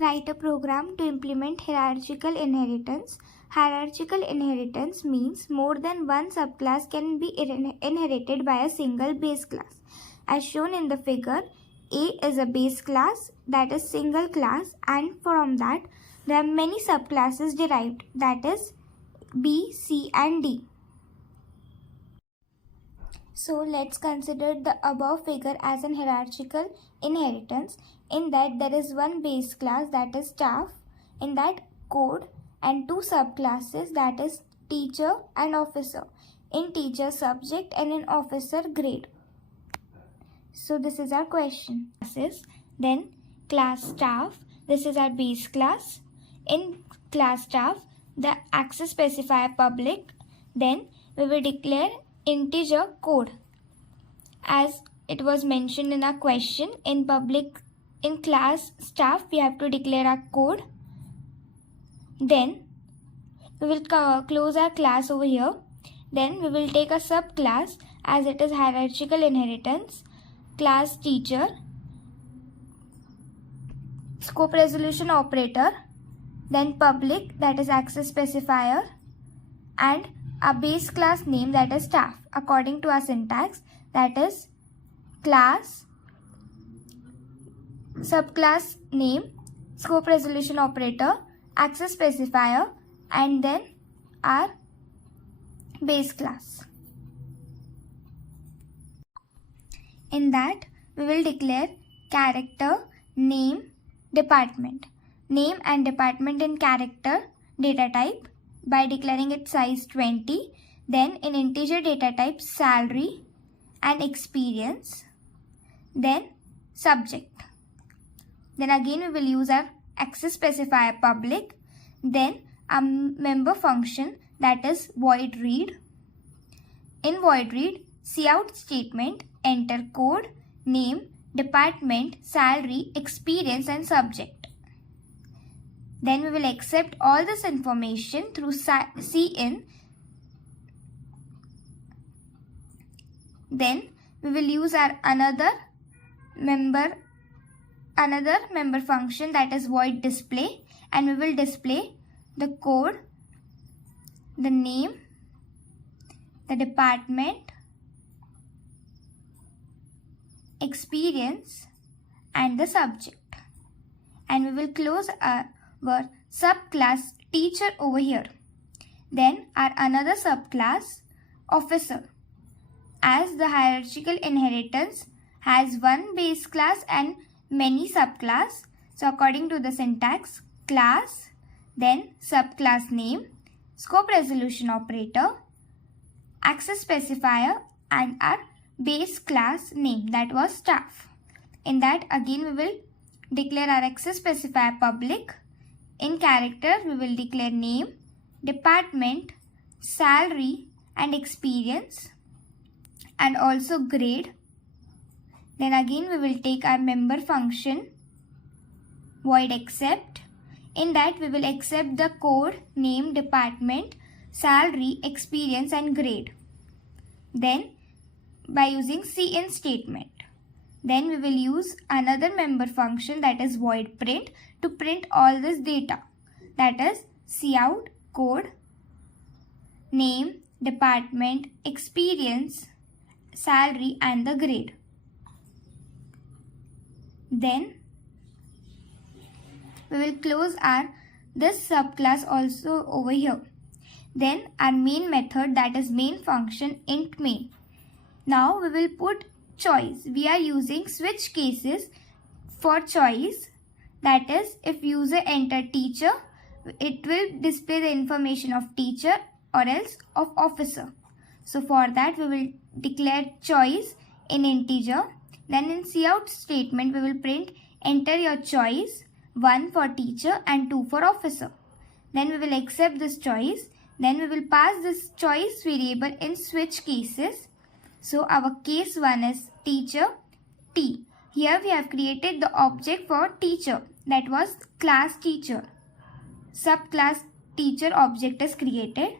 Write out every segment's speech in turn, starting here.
Write a program to implement hierarchical inheritance. Hierarchical inheritance means more than one subclass can be inherited by a single base class. As shown in the figure, A is a base class, that is single class, and from that there are many subclasses derived, that is B, C and D. So let's consider the above figure as an hierarchical inheritance, in that there is one base class, that is staff, in that code, and two subclasses, that is teacher and officer. In teacher, subject, and in officer, grade. So this is our question. Then class staff, this is our base class. In class staff, the access specifier public. Then we will declare integer code. As it was mentioned in our question, in class staff we have to declare our code. Then we will close our class over here. Then we will take a subclass, as it is hierarchical inheritance, class teacher, scope resolution operator, then public, that is access specifier, and a base class name, that is staff, according to our syntax, that is class, subclass name, scope resolution operator, access specifier, and then our base class. In that we will declare character, name, department. Name and department in character data type by declaring its size 20. Then in integer data type, salary and experience. Then subject. Then again we will use our access specifier public. Then a member function, that is void read. In void read, cout statement, enter code, name, department, salary, experience and subject. Then we will accept all this information through cin. Then we will use our another member function, that is void display, and we will display the code, the name, the department, experience and the subject. And we will close our subclass teacher over here. Then our another subclass officer. As the hierarchical inheritance has one base class and many subclass, so according to the syntax, class, then subclass name, scope resolution operator, access specifier and our base class name, that was staff. In that again we will declare our access specifier public. In character we will declare name, department, salary and experience and also grade. Then again we will take our member function void accept. In that we will accept the code, name, department, salary, experience and grade. Then by using cin statement. Then we will use another member function, that is void print, to print all this data, that is cout code, name, department, experience, salary and the grade. Then we will close our this subclass also over here. Then our main method, that is main function int main. Now we will put choice. We are using switch cases for choice, that is if user enter teacher, it will display the information of teacher or else of officer. So for that we will declare choice in integer. Then in cout statement we will print enter your choice, 1 for teacher and 2 for officer. Then we will accept this choice. Then we will pass this choice variable in switch cases. So our case 1 is teacher T. Here we have created the object for teacher, that was class teacher. Subclass teacher object is created.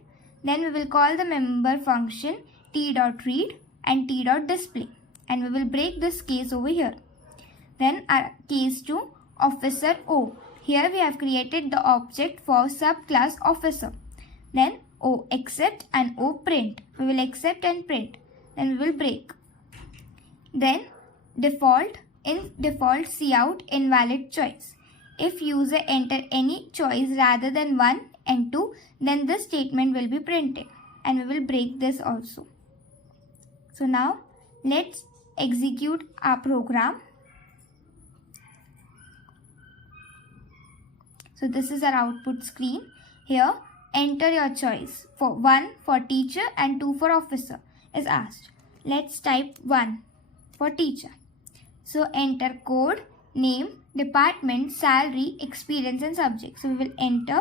Then we will call the member function t.read and t.display, and we will break this case over here. Then our case 2 officer O. Here we have created the object for subclass officer. Then O accept and O print. We will accept and print. Then we will break. Then default, in default cout invalid choice. If user enter any choice rather than 1 and 2, then this statement will be printed, and we will break this also. So now let's execute our program. So this is our output screen. Here enter your choice. For 1 for teacher and 2 for officer is asked. Let's type 1 for teacher. So enter code, name, department, salary, experience and subject. So we will enter